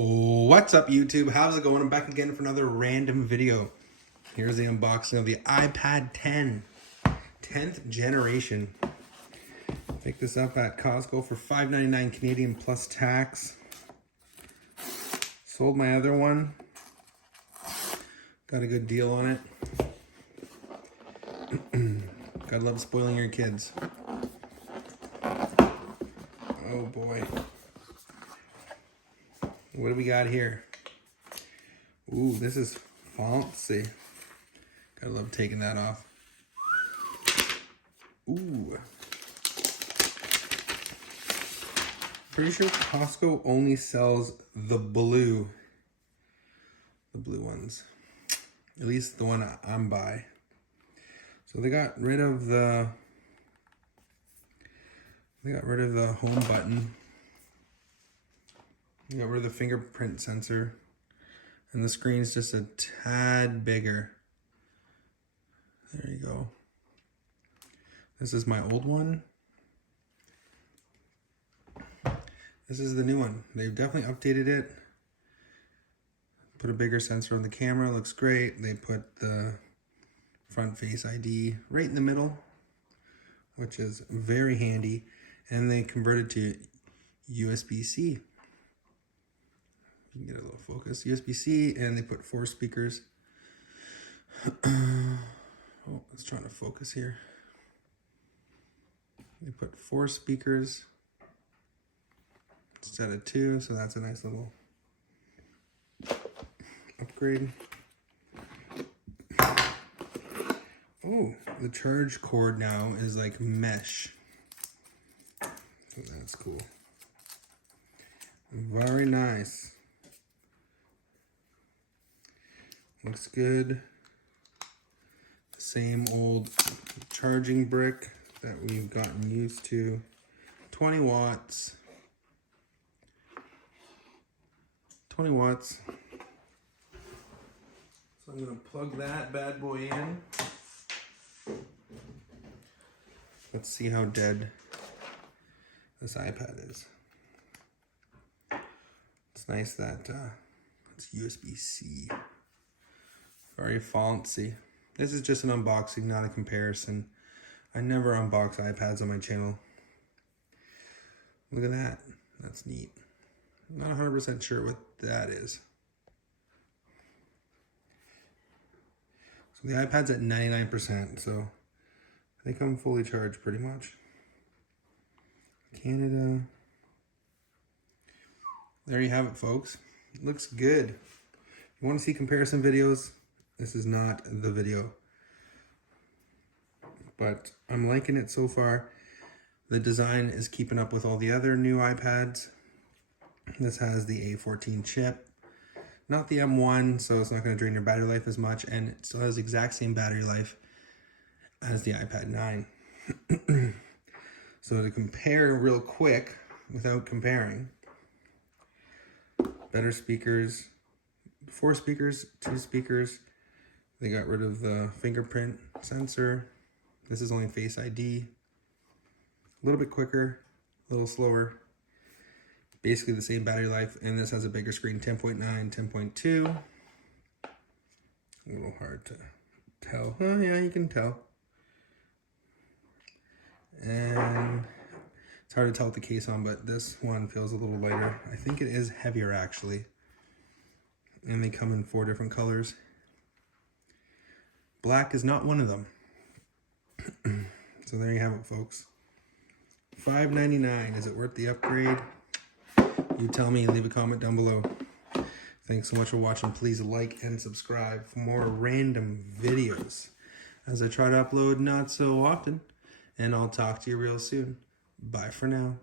What's up, YouTube? How's it going? I'm back again for another random video. Here's the unboxing of the iPad 10, 10th generation. Picked this up at Costco for $5.99 Canadian plus tax. Sold my other one. Got a good deal on it. Gotta love spoiling your kids. Oh boy. What do we got here? Ooh, this is fancy. Gotta love taking that off. Ooh. Pretty sure Costco only sells the blue ones. At least the one I'm by. So they got rid of the home button. They got rid of the fingerprint sensor. And the screen's just a tad bigger. There you go. This is my old one. This is the new one. They've definitely updated it. Put a bigger sensor on the camera, looks great. They put the front face ID right in the middle, which is very handy. And they converted to USB-C. You can get a little focus. USB-C, and they put 4 speakers. Oh, it's trying to focus here. They put 4 speakers instead of 2, so that's a nice little upgrade. Oh, the charge cord now is like mesh. So that's cool. Very nice. Looks good. Same old charging brick that we've gotten used to. 20 watts. 20 watts. So I'm gonna plug that bad boy in. Let's see how dead this iPad is. It's nice that it's USB-C. Very fancy. This is just an unboxing, not a comparison. I never unbox iPads on my channel. Look at that. That's neat. I'm not 100% sure what that is. So the iPad's at 99%, so they come fully charged pretty much. Canada. There you have it, folks. It looks good. If you want to see comparison videos, this is not the video. But I'm liking it so far. The design is keeping up with all the other new iPads. This has the A14 chip. Not the M1, so it's not going to drain your battery life as much, and it still has the exact same battery life as the iPad 9. So to compare real quick, without comparing, better speakers, 4 speakers, 2 speakers. They got rid of the fingerprint sensor. This is only Face ID. A little bit quicker, a little slower. Basically the same battery life, and this has a bigger screen, 10.9, 10.2. A little hard to tell. Oh yeah, you can tell. And it's hard to tell with the case on, but this one feels a little lighter. I think it is heavier actually. And they come in 4 different colors. Black is not one of them. So there you have it, folks. $5.99. Is it worth the upgrade? You tell me, leave a comment down below. Thanks so much for watching. Please like and subscribe for more random videos as I try to upload not so often. And I'll talk to you real soon. Bye for now.